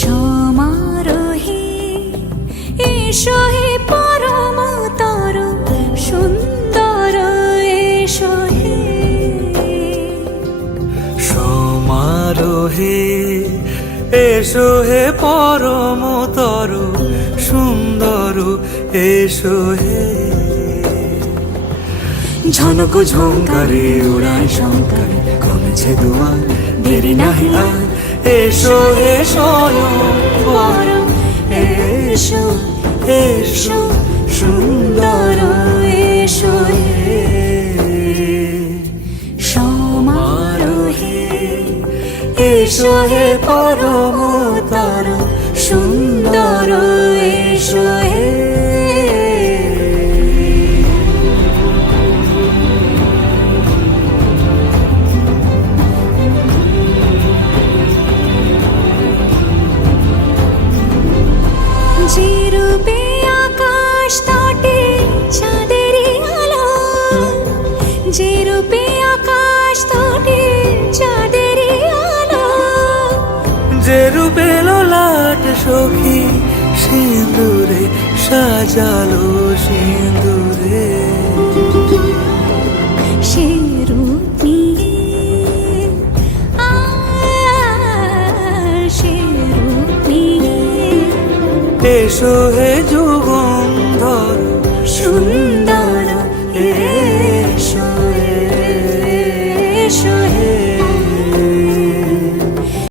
সমারোহে এসো হে পরমতর সুন্দর এসো হে। সমারোহে এসো হে পরমতর সুন্দর এসো হে। ঝনক ঝঙ্কারে উড়ায় শঙ্কারে কমেছে দুয়ার, দেরি নাহি আর এসো হে স্বয়ংবর। এসো এসো সুন্দর এসো হে। সমারোহে এসো হে পরমতর সুন্দর এসো হে। যে রূপে আকাশ তটে চাঁদেরই আলো, যে রূপে আকাশ তটে চাঁদেরই আলো, যে রূপে ললাট সখী সিঁদুরে সাজালো সিঁদুরে। সে রূপ নিয়ে সে রূপ নিয়ে এসো হে যুগন্ধর সুন্দর এসো এসো